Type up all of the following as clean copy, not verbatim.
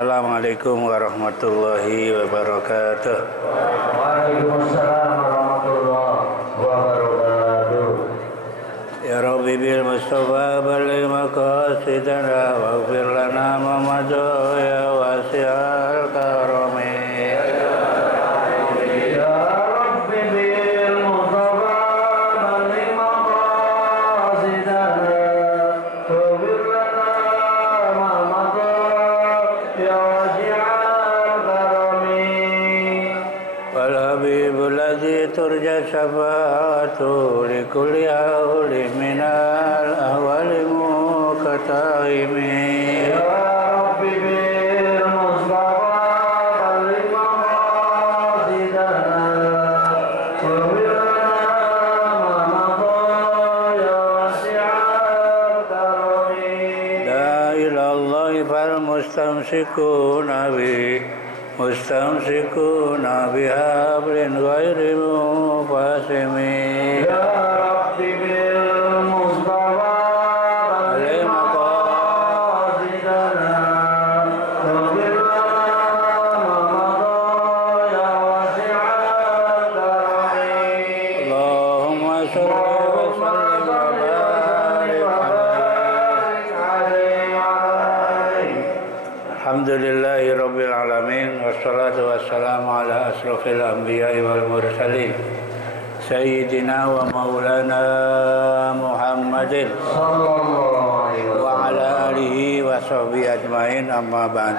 Assalamualaikum warahmatullahi wabarakatuh. Waalaikumsalam warahmatullahi wabarakatuh. Ya Rabbi bil Mustafa balligh maqasidana waghfir lana ma madha ya wasi'al karami. Ya Rabbi bil Mustafa balligh maqasidana waghfir lana ma madha ya wasi'al karami. Wal habibul ladzi turja syafa'atu li kulli hawli minal ahwali muqtaimi. Ya Rabbi bil Mustafa balligh maqasidana waghfir lana ma madha ya wasi'al karami. La ilallahi fal mustamsikuna bihablin ghairi muqasimi. Ya Rabbi bil Mustafa balligh maqasidana waghfir lana ma madha ya wasi'al karami. Allahumma sholli wa sallim wa barik alaihi. Alhamdulillahi rabbil alamin wassalatu wassalamu ala asrofil anbiya'i wal mursalin Sayyidina wa maulana Muhammadin Sallallahu alaihi wa ala alihi wa sahbihi ajmain, amma ba'd.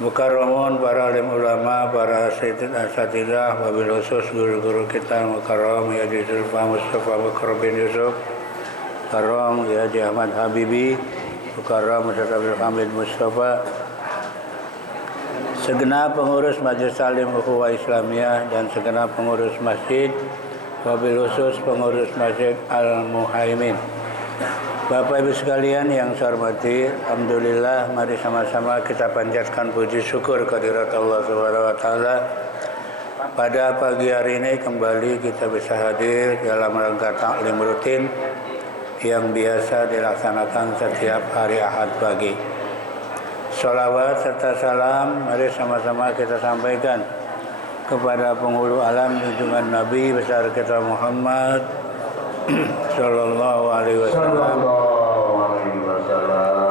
Mukarramun para alim ulama, para asatidzah, wabil khusus guru-guru kita mukarram ya Haji Zulfa Mustafa Bakar bin Yusuf, mukarram ya Haji Ahmad Habibi, mukarram Ustaz Abdul Hamid Mustafa, segenap pengurus Majelis Taklim Ukhuwah Islamiyah dan segenap pengurus masjid, wabil khusus pengurus Masjid Al-Muhaimin. Bapak Ibu sekalian yang saya hormati, alhamdulillah, mari sama-sama kita panjatkan puji syukur kehadirat Allah Subhanahu wa taala. Pada pagi hari ini kembali kita bisa hadir dalam rangka taklim rutin yang biasa dilaksanakan setiap hari Ahad pagi. Sholawat serta salam mari sama-sama kita sampaikan kepada penghulu alam junjungan Nabi besar kita Muhammad Sallallahu alaihi wasallam.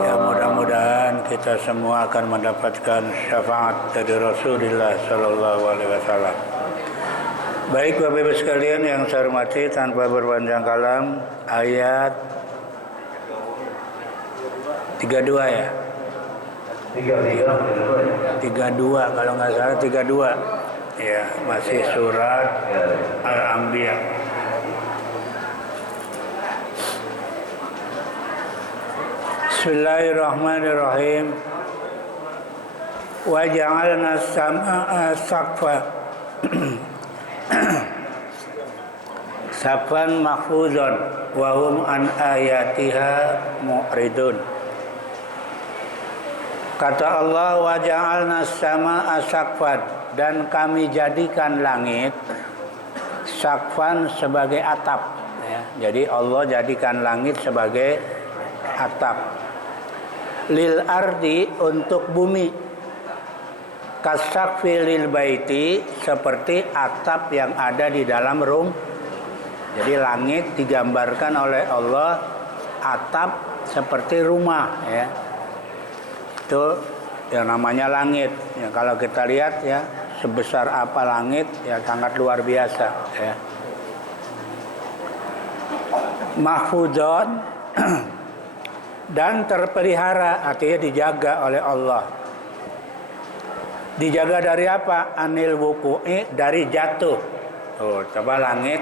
Ya, mudah-mudahan kita semua akan mendapatkan syafaat dari Rasulullah Sallallahu alaihi wasallam. Baik Bapak Ibu sekalian yang saya hormati, tanpa berpanjang kalam, ayat 32 ya. 32 kalau nggak salah 32 ya, masih surat Al-Anbiya. Bismillahirrahmanirrahim. Wa ja'alna as-samaa'a saqfa saqfan mahfuzan wa hum an ayatiha mu'ridun. Kata Allah, wa ja'alna as-samaa'a saqfan, dan kami jadikan langit saqfan sebagai atap ya. Jadi Allah jadikan langit sebagai atap. Lil ardi, untuk bumi. Kasaqfi lil baiti, seperti atap yang ada di dalam rumah. Jadi langit digambarkan oleh Allah atap seperti rumah ya. Itu yang namanya langit ya. Kalau kita lihat ya, sebesar apa langit ya, sangat luar biasa ya. Mahfudon dan terpelihara, artinya dijaga oleh Allah. Dijaga dari apa? Anil wuku'i, dari jatuh. Oh, coba langit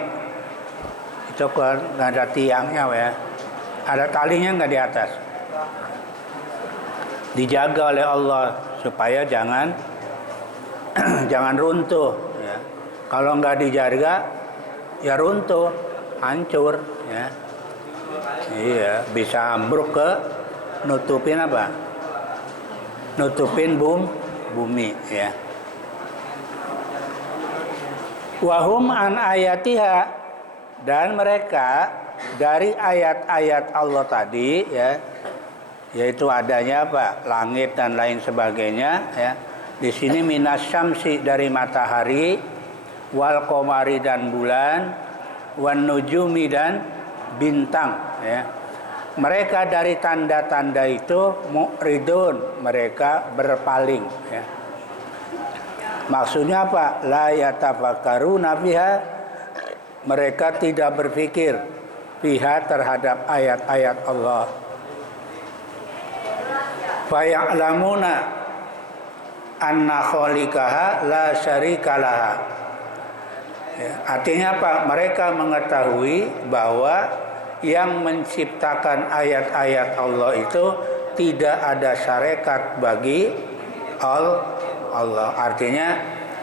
itu kan nggak ada tiangnya ya, ada talinya nggak di atas. Dijaga oleh Allah supaya jangan jangan runtuh ya. Kalau nggak dijaga ya runtuh, hancur ya. Iya, bisa ambruk ke nutupin apa? Nutupin bumi ya. Wahum an ayatiha, dan mereka dari ayat-ayat Allah tadi ya, yaitu adanya apa? Langit dan lain sebagainya ya. Di sini minas syamsi dari matahari, wal qamari dan bulan, wan nujumi dan bintang ya. Mereka dari tanda-tanda itu mu'ridun, mereka berpaling ya. Maksudnya apa? La yatafakkaruna fiha, mereka tidak berpikir fiha terhadap ayat-ayat Allah. Faya'lamuna anna khaliqaha la syarikalaha. Ya, artinya apa? Mereka mengetahui bahwa yang menciptakan ayat-ayat Allah itu tidak ada syarikat bagi Allah. Artinya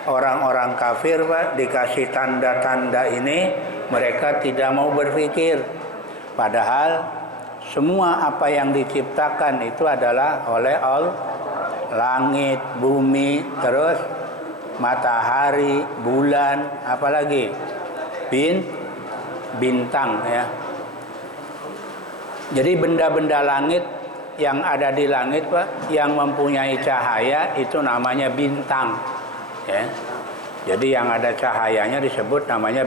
orang-orang kafir Pak, dikasih tanda-tanda ini mereka tidak mau berpikir. Padahal semua apa yang diciptakan itu adalah oleh Allah. Langit, bumi, terus matahari, bulan, apalagi bintang ya. Jadi benda-benda langit yang ada di langit Pak, yang mempunyai cahaya itu namanya bintang ya. Jadi yang ada cahayanya disebut namanya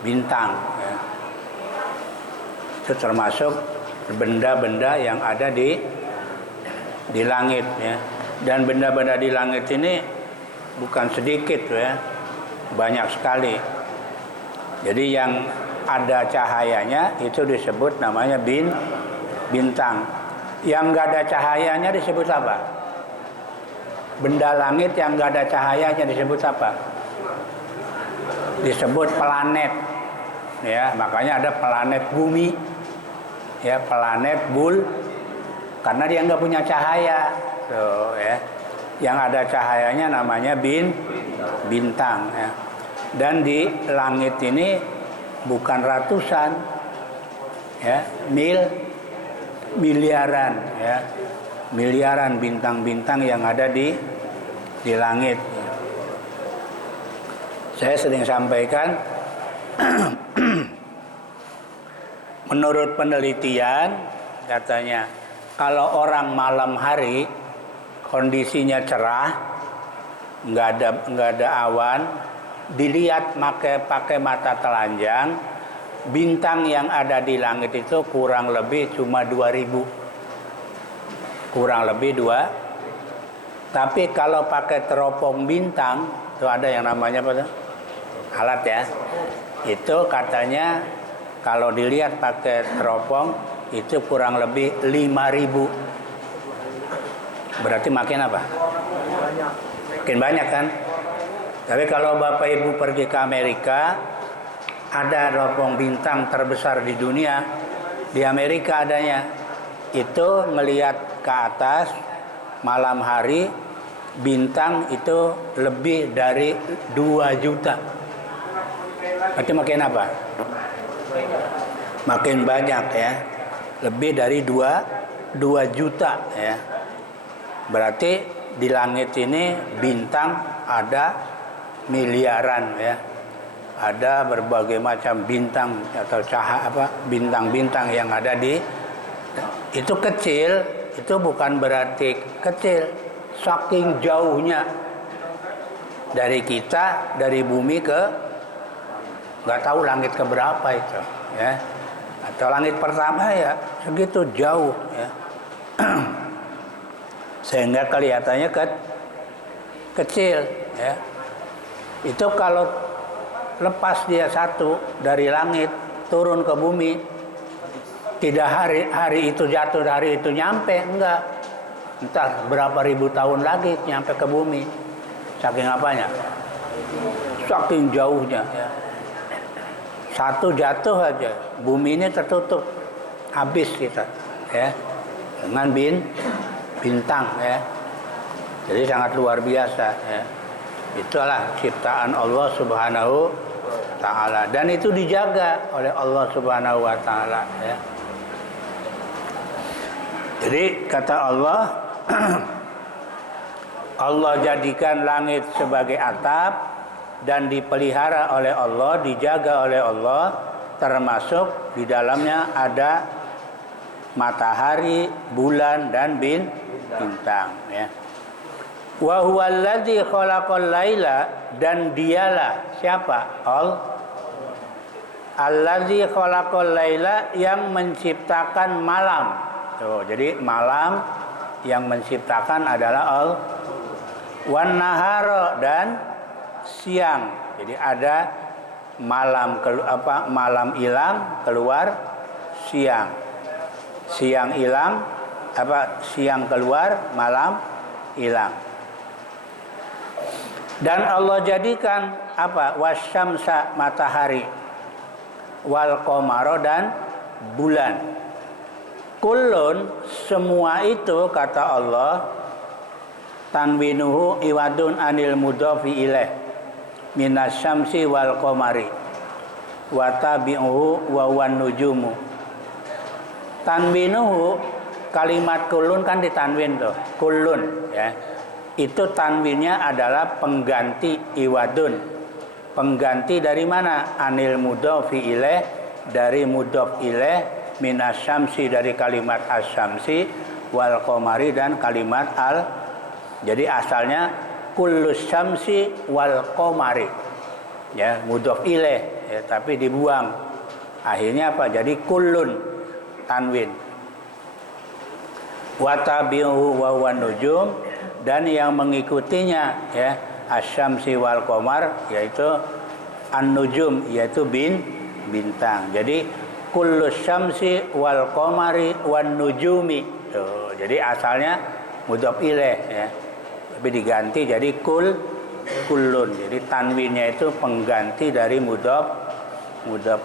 bintang ya. Itu termasuk benda-benda yang ada di langit ya. Dan benda-benda di langit ini bukan sedikit ya, banyak sekali. Jadi yang ada cahayanya itu disebut namanya bintang. Yang nggak ada cahayanya disebut apa? Benda langit yang nggak ada cahayanya disebut apa? Disebut planet. Ya, makanya ada planet bumi. Ya, planet karena dia nggak punya cahaya. Tuh, ya. Yang ada cahayanya namanya bintang. Ya. Dan di langit ini bukan ratusan, ya, miliaran, ya, miliaran bintang-bintang yang ada di langit. Saya sering sampaikan, menurut penelitian katanya kalau orang malam hari kondisinya cerah, nggak ada awan, dilihat pakai mata telanjang, bintang yang ada di langit itu kurang lebih cuma 2000. Kurang lebih 2. Tapi kalau pakai teropong bintang, itu ada yang namanya apa tuh? Alat ya. Itu katanya kalau dilihat pakai teropong itu kurang lebih 5000. Berarti makin apa? Makin banyak kan? Tapi kalau Bapak Ibu pergi ke Amerika, ada teropong bintang terbesar di dunia. Di Amerika adanya. Itu melihat ke atas malam hari, bintang itu lebih dari 2 juta. Berarti makin apa? Makin banyak ya. Lebih dari 2 juta ya. Berarti di langit ini bintang ada miliaran ya. Ada berbagai macam bintang atau bintang-bintang yang ada di itu kecil, itu bukan berarti kecil, saking jauhnya dari kita, dari bumi ke nggak tahu langit keberapa itu ya, atau langit pertama ya, segitu jauh ya. Sehingga kelihatannya kecil ya. Itu kalau lepas dia satu dari langit turun ke bumi, tidak hari itu jatuh, hari itu nyampe, enggak, entah berapa ribu tahun lagi nyampe ke bumi. Saking apanya? Saking jauhnya ya. Satu jatuh aja, bumi ini tertutup, habis kita ya, dengan bintang ya. Jadi sangat luar biasa ya. Itulah ciptaan Allah Subhanahu Ta'ala, dan itu dijaga oleh Allah Subhanahu wa Ta'ala ya. Jadi kata Allah, Allah jadikan langit sebagai atap dan dipelihara oleh Allah, dijaga oleh Allah, termasuk di dalamnya ada matahari, bulan dan bintang ya. Wa huwallazi khalaqal laila, dan dialah siapa? Allazi khalaqal laila, yang menciptakan malam. Tuh, jadi malam yang menciptakan adalah wan nahara, dan siang. Jadi ada malam hilang keluar siang. Siang hilang siang keluar, malam hilang. Dan Allah jadikan wasyamsa, matahari, wal qamara, dan bulan. Kullun, semua itu kata Allah, tanwinuhu iwadun anil mudhafi ilaih minas syamsi wal qamari wa tabi'uhu wa wan nujumu. Tanwinuhu, kalimat kullun kan ditanwin tuh, kullun ya. Itu tanwinnya adalah pengganti iwadun. Pengganti dari mana? Anil mudhafi ilaih, dari mudhaf ilaih, minas syamsi, dari kalimat as-syamsi, wal qamari, dan kalimat al. Jadi asalnya kullus syamsi wal qamari. Ya, mudhaf ilaih ya, tapi dibuang. Akhirnya apa? Jadi kullun, tanwin. Wa tabi'uhu wa wan nujum, dan yang mengikutinya ya, asy-syamsi wal qamar, yaitu an-nujum, yaitu bintang. Jadi kullus syamsi wal qamari wan nujumi. Tuh, jadi asalnya mudhaf ilaih ya. Tapi diganti jadi kullun. Jadi tanwinnya itu pengganti dari mudhaf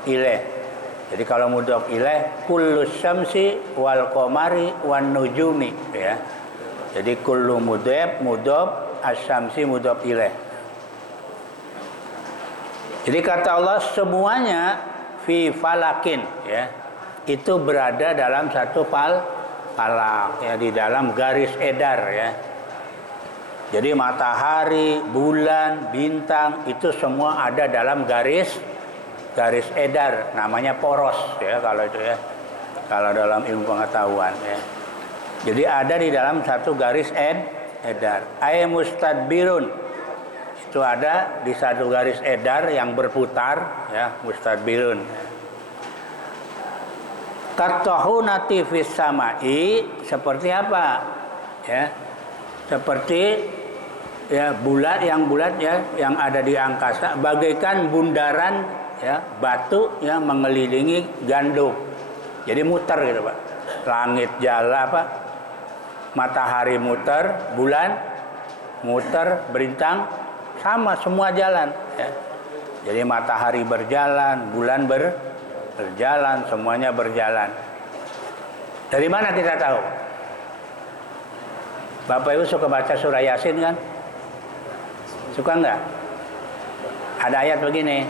ilaih. Jadi kalau mudhaf ilaih kullus syamsi wal qamari wan nujumi ya. Jadi kullu mudhaf asy-syamsi mudhaf ilaih. Jadi kata Allah semuanya fi falakin ya. Itu berada dalam satu falak ya, di dalam garis edar ya. Jadi matahari, bulan, bintang itu semua ada dalam garis edar, namanya poros ya kalau itu ya. Kalau dalam ilmu pengetahuan ya. Jadi ada di dalam satu garis edar. Ay mustadbirun, itu ada di satu garis edar yang berputar ya, mustadbirun. Katahunati fis samai, seperti apa? Ya. Seperti ya bulat ya, yang ada di angkasa, bagaikan bundaran ya, batu yang mengelilingi gandum. Jadi muter gitu, Pak. Langit jalan matahari muter, bulan muter, bintang sama, semua jalan ya. Jadi matahari berjalan, bulan berjalan, semuanya berjalan. Dari mana kita tahu? Bapak Ibu suka baca surah Yasin kan? Suka enggak? Ada ayat begini,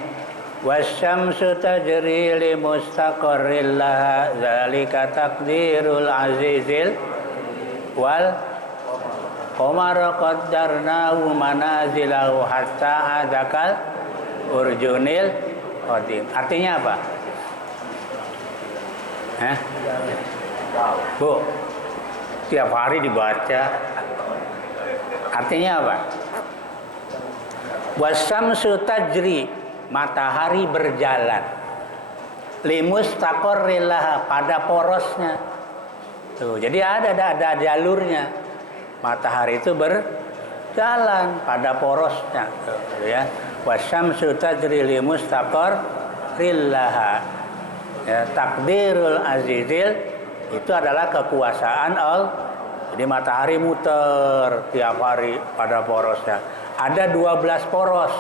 wasyamsu tajri li mustaqarril laha zalika taqdirul azizil wal qamara qaddarnahu manazilahu hatta adakal urjunil qadim. Artinya apa? Bu, tiap hari dibaca. Artinya apa? Wasyamsu tajri, matahari berjalan, limustaqarril laha, pada porosnya. Tuh, jadi ada jalurnya. Matahari itu berjalan pada porosnya, tuh, ya. Wasyamsu tajri limustaqarril laha. Ya, takdirul azizil itu adalah kekuasaan Allah. Jadi matahari muter tiap hari pada porosnya. Ada 12 poros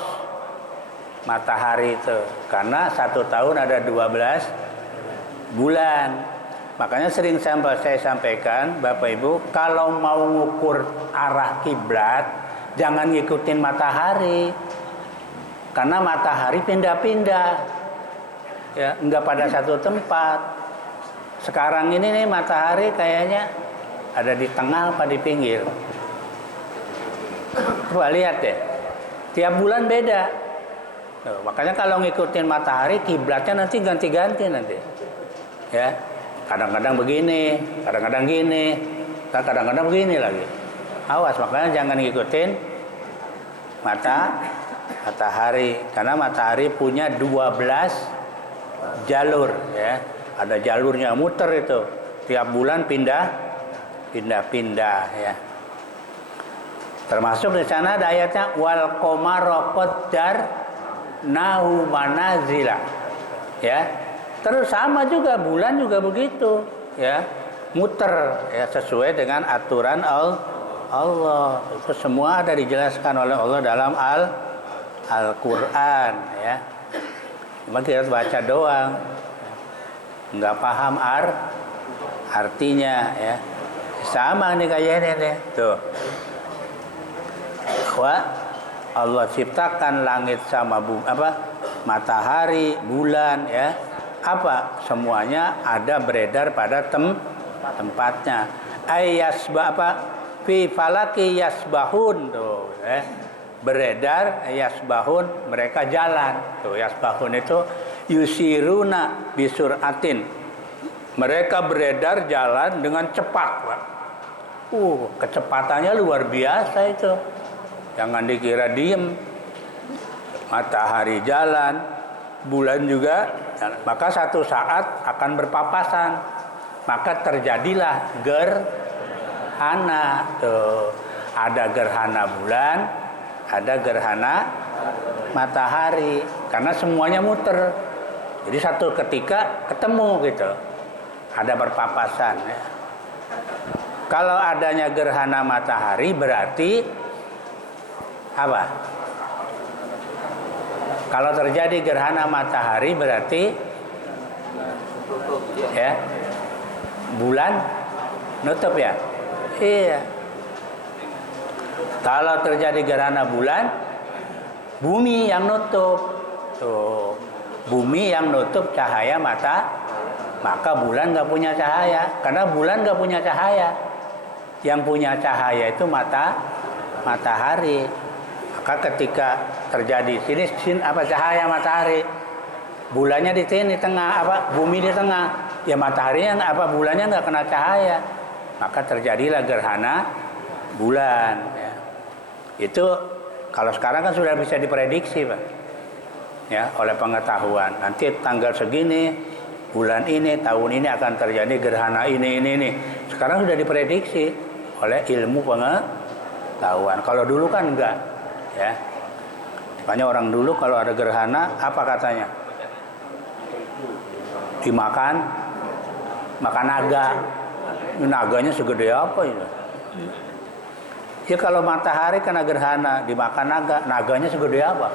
matahari itu, karena satu tahun ada 12 bulan. Makanya sering saya sampaikan, Bapak Ibu, kalau mau ngukur arah kiblat, jangan ngikutin matahari. Karena matahari pindah-pindah. Ya, enggak pada satu tempat. Sekarang ini nih matahari kayaknya ada di tengah apa di pinggir. Coba lihat deh. Tiap bulan beda. Makanya kalau ngikutin matahari, kiblatnya nanti ganti-ganti nanti. Ya. Kadang-kadang begini, kadang-kadang gini, kadang-kadang begini lagi. Awas, makanya jangan ngikutin matahari, karena matahari punya 12 jalur ya. Ada jalurnya muter itu. Tiap bulan pindah-pindah ya. Termasuk di sana ada ayatnya wal qamara qaddarnahu manazila. Ya. Terus sama juga bulan juga begitu ya. Muter ya sesuai dengan aturan Allah. Itu semua ada dijelaskan oleh Allah dalam Al-Qur'an ya. Cuma kita baca doang. Enggak paham artinya ya. Sama nih kayaknya nih. Tuh. Bahwa Allah ciptakan langit sama matahari, bulan ya. Apa? Semuanya ada beredar pada tempatnya. Fi falaki yasbahun tuh ya. Beredar yasbahun, mereka jalan. Tuh yasbahun itu yusiruna bisuratin. Mereka beredar jalan dengan cepat, Pak. Kecepatannya luar biasa itu. Jangan dikira diem. Matahari jalan, bulan juga jalan. Maka satu saat akan berpapasan. Maka terjadilah gerhana. Tuh, ada gerhana bulan, ada gerhana matahari. Karena semuanya muter. Jadi satu ketika ketemu gitu. Ada berpapasan ya. Kalau adanya gerhana matahari berarti apa? Kalau terjadi gerhana matahari berarti ya bulan nutup ya. Iya. Kalau terjadi gerhana bulan, bumi yang nutup. Tuh, bumi yang nutup cahaya maka bulan nggak punya cahaya. Karena bulan nggak punya cahaya. Yang punya cahaya itu matahari. Maka ketika terjadi sini cahaya matahari, bulannya di sini tengah, bumi di tengah, ya mataharinya bulannya nggak kena cahaya, maka terjadilah gerhana bulan. Ya. Itu kalau sekarang kan sudah bisa diprediksi, Pak, ya oleh pengetahuan. Nanti tanggal segini, bulan ini, tahun ini akan terjadi gerhana ini. Sekarang sudah diprediksi oleh ilmu pengetahuan. Kalau dulu kan enggak. Ya, makanya orang dulu kalau ada gerhana apa katanya? Makan naga. Naganya segede apa itu? Ya kalau matahari kena gerhana dimakan naganya segede apa?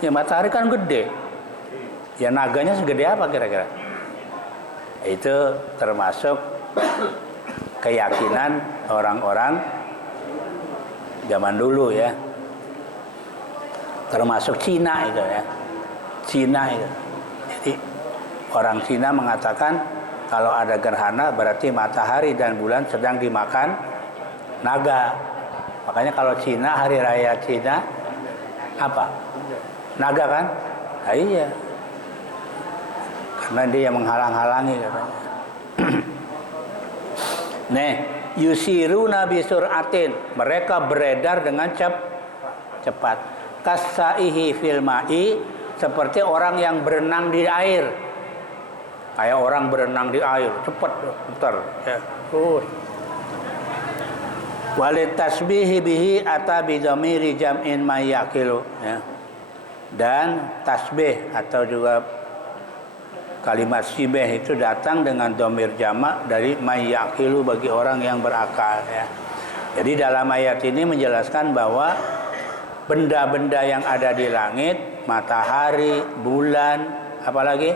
Ya matahari kan gede. Ya naganya segede apa kira-kira? Itu termasuk keyakinan orang-orang zaman dulu ya, termasuk Cina itu ya. Cina itu. Jadi orang Cina mengatakan kalau ada gerhana berarti matahari dan bulan sedang dimakan naga. Makanya kalau Cina, hari raya Cina apa? Naga kan? Nah, iya. Karena dia menghalang-halangi katanya. Nih, yusiruna bisuratin, mereka beredar dengan cepat. Kasaihi fil ma'i, seperti orang yang berenang di air. Kayak orang berenang di air, cepat putar ya. Walit tasbihi bihi ata bi dhamiri jam'in may yaqilu ya. Dan tasbih atau juga kalimat sibeh itu datang dengan dhamir jamak dari may yaqilu, bagi orang yang berakal ya. Jadi dalam ayat ini menjelaskan bahwa benda-benda yang ada di langit, matahari, bulan, apalagi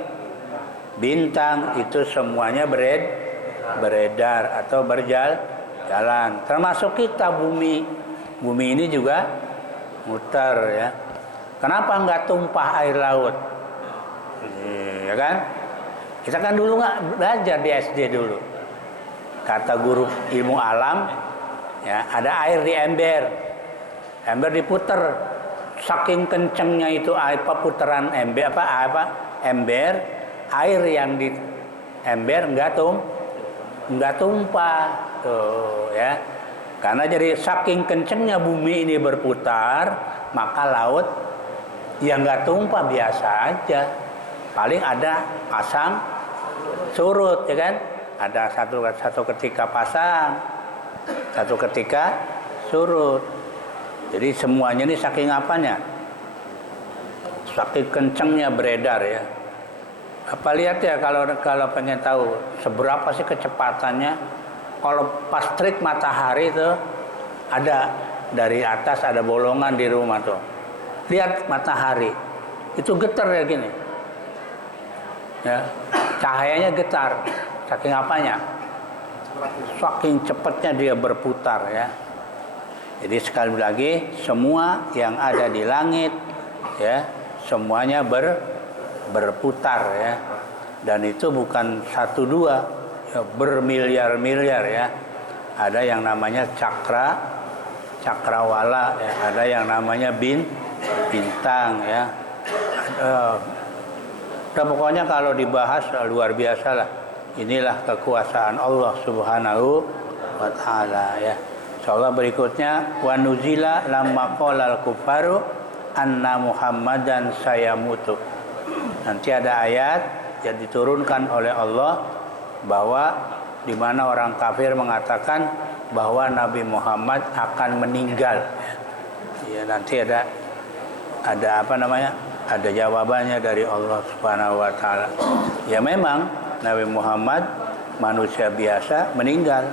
bintang, itu semuanya beredar atau berjalan. Termasuk kita, bumi ini juga muter ya. Kenapa nggak tumpah air laut? Ya kan? Kita kan dulu nggak belajar di SD dulu. Kata guru ilmu alam, ya ada air di ember. Ember diputer, saking kencengnya itu putaran ember ember, air yang di ember enggak tumpah tuh ya. Karena jadi saking kencengnya bumi ini berputar, maka laut yang enggak tumpah biasa aja. Paling ada pasang surut ya kan. Ada satu ketika pasang, satu ketika surut. Jadi semuanya ini saking apanya? Saking kencengnya beredar ya. Apa lihat ya kalau pengen tahu seberapa sih kecepatannya? Kalau pas terik matahari itu ada dari atas ada bolongan di rumah tuh. Lihat matahari itu getar ya gini. Ya, cahayanya getar. Saking apanya? Saking cepatnya dia berputar ya. Jadi sekali lagi semua yang ada di langit ya semuanya berputar ya. Dan itu bukan satu dua ya, bermiliar-miliar ya. Ada yang namanya cakrawala ya. Ada yang namanya bintang ya. Pokoknya kalau dibahas luar biasa lah. Inilah kekuasaan Allah Subhanahu wa taala ya. Insyaallah berikutnya wa nuzila lamma qala al-kufaru anna Muhammadan sayamutu. Nanti ada ayat yang diturunkan oleh Allah bahwa di mana orang kafir mengatakan bahwa Nabi Muhammad akan meninggal. Ya nanti ada apa namanya? Ada jawabannya dari Allah Subhanahu wa taala. Ya memang Nabi Muhammad manusia biasa meninggal.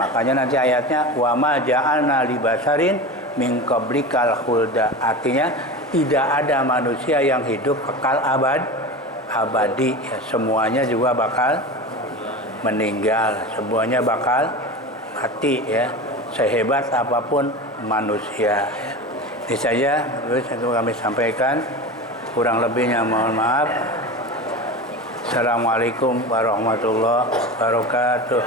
Makanya nanti ayatnya wa ma ja'alna li basarin min qablikal khulda. Artinya tidak ada manusia yang hidup kekal abadi. Ya, semuanya juga bakal meninggal, semuanya bakal mati ya. Sehebat apapun manusia. Ya. Ini saja yang kami sampaikan. Kurang lebihnya mohon maaf. Assalamualaikum warahmatullahi wabarakatuh.